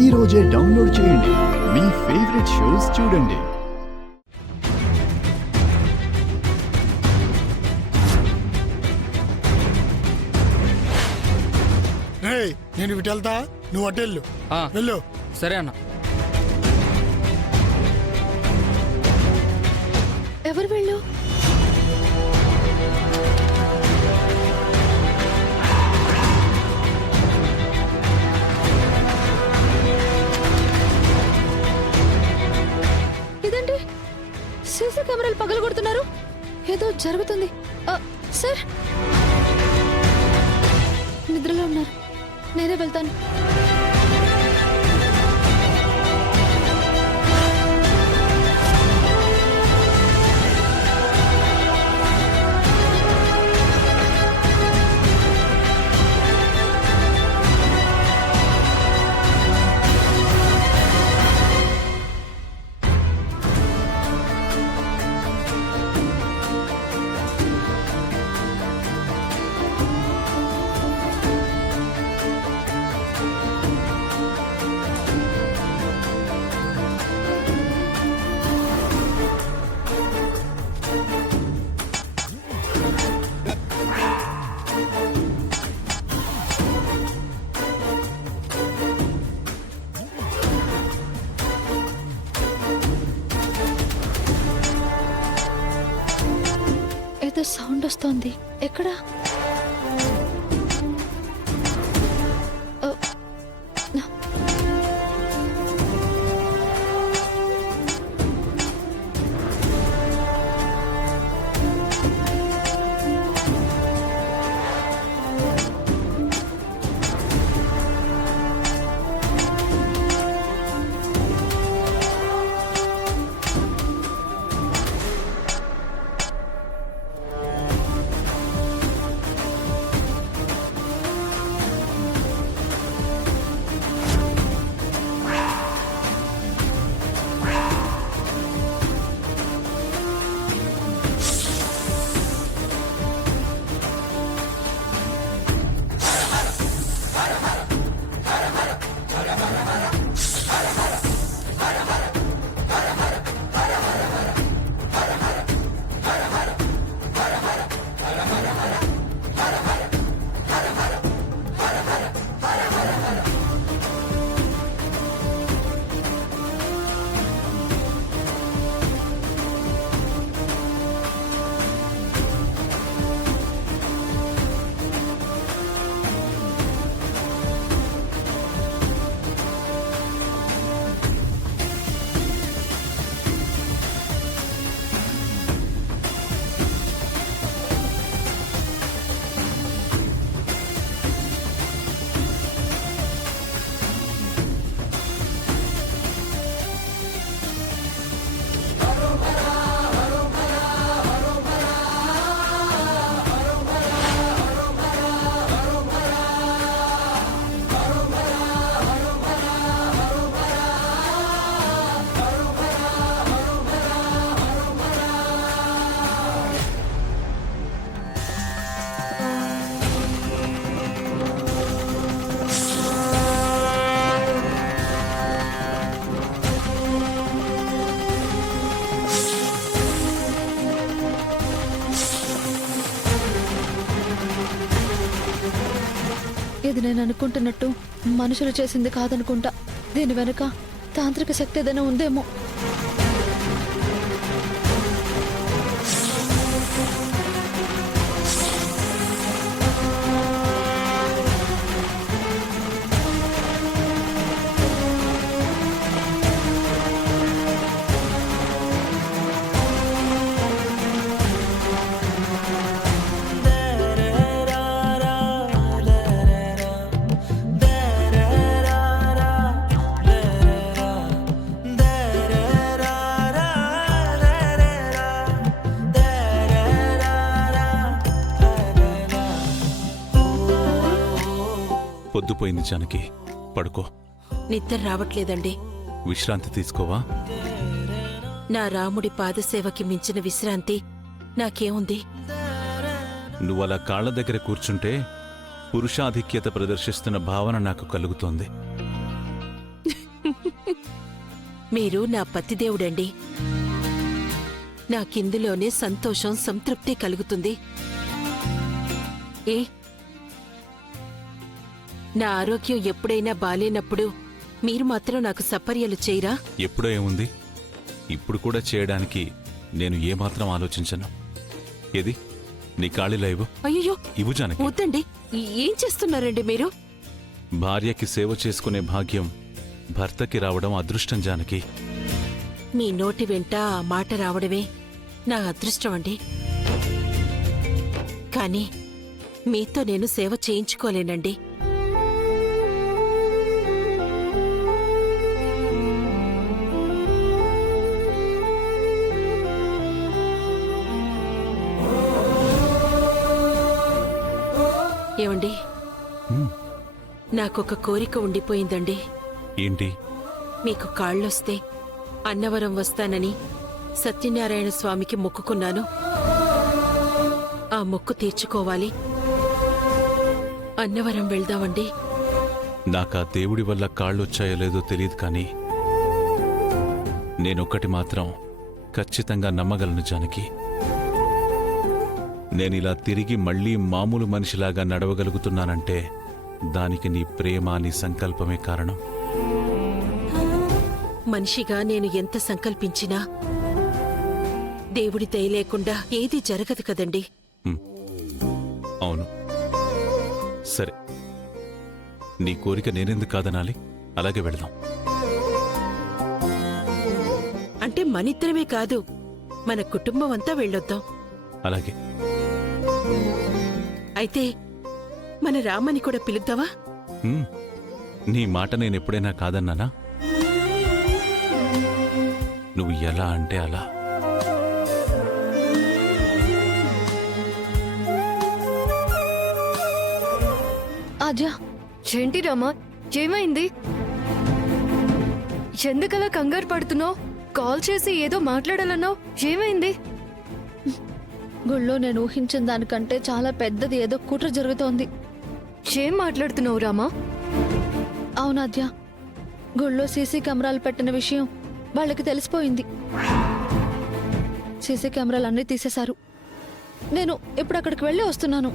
ఈ రోజే డౌన్లోడ్ చేయండి. మీ ఫేవరెట్ షోస్ చూడండి. నేను ఇటు వెళ్తా, నువ్వు అటెళ్ళు. వెళ్ళు. సరే అన్న. ఎవరు వెళ్ళు? ఇదండి, సీసీ కెమెరాలు పగలగొడుతున్నారు. ఏదో జరుగుతుంది. సార్, నిద్రలో ఉన్నారు. నేనే వెళ్తాను. ఏదో సౌండ్ వస్తోంది. ఎక్కడా? ఇది నేను అనుకుంటున్నట్టు మనుషులు చేసింది కాదనుకుంటా. దీని వెనుక తాంత్రిక శక్తి ఏదైనా ఉందేమో. పొద్దుపోయింది జానకి, పడుకో. నిద్ర రావట్లేదండి. విశ్రాంతి తీసుకోవా? నా రాముడి పాదసేవకి మించిన విశ్రాంతి నాకేముంది? నువ్వలా కాళ్ల దగ్గర కూర్చుంటే పురుషాధిక్యత ప్రదర్శిస్తున్న భావన నాకు కలుగుతోంది. మీరు నా పతిదేవుడండి. నాకిందులోనే సంతోషం సంతృప్తి కలుగుతుంది. ఏ నా ఆరోగ్యం ఎప్పుడైనా బాలేనప్పుడు మీరు మాత్రం నాకు సపర్యలు చేయరా? ఎప్పుడో ఏముంది, ఇప్పుడు కూడా చేయడానికి నేను ఏమాత్రం ఆలోచించను. ఏది నీ కాళిలా ఇవ్వు. అయ్యో ఇవ్వు జానకి. వద్దండి. ఏం చేస్తున్నారండి మీరు? భార్యకి సేవ చేసుకునే భాగ్యం భర్తకి రావడం అదృష్టం జానకి. మీ నోటి వెంట ఆ మాట రావడమే నా అదృష్టం అండి. కానీ మీతో నేను సేవ చేయించుకోలేనండి. ఏమండి, నాకొక కోరిక ఉండిపోయిందండి. ఏంటి? మీకు కాళ్ళొస్తే అన్నవరం వస్తానని సత్యనారాయణ స్వామికి మొక్కుకున్నాను. ఆ మొక్కు తీర్చుకోవాలి. అన్నవరం వెళ్దామండి. నాకా దేవుడి వల్ల కాళ్ళొచ్చాయో లేదో తెలియదు కానీ నేనొక్కటి మాత్రం ఖచ్చితంగా నమ్మగలను జానకి. నేనిలా తిరిగి మళ్లీ మామూలు మనిషిలాగా నడవగలుగుతున్నానంటే దానికి నీ ప్రేమ, నీ సంకల్పమే కారణం. మనిషిగా నేను ఎంత సంకల్పించినా దేవుడి దయ లేకుండా ఏదీ జరగదు కదండి. అవును, సరే, నీ కోరిక నేనెందుకు కాదనాలి? అలాగే వెళదాం. అంటే మనిద్దరమే కాదు, మన కుటుంబం అంతా వెళ్ళొద్దాం. అలాగే. అయితే మన రామని కూడా పిలుద్దావా? నీ మాట నేనెప్పుడైనా కాదన్నానా? నువ్వు ఎలా అంటే అలా. ఆద్య, ఏంటి రామా, ఏమైంది? ఎందుకలా కంగారు పడుతున్నావు? కాల్ చేసి ఏదో మాట్లాడాలన్నావు, ఏమైంది? గుళ్ళో నేను ఊహించిన దానికంటే చాలా పెద్దది ఏదో కుట్ర జరుగుతోంది. ఏం మాట్లాడుతున్నావు రామా? అవునాద్య, గుళ్ళో సీసీ కెమెరాలు పెట్టిన విషయం వాళ్ళకి తెలిసిపోయింది. సీసీ కెమెరాలు అన్నీ తీసేశారు. నేను ఇప్పుడు అక్కడికి వెళ్ళి వస్తున్నాను.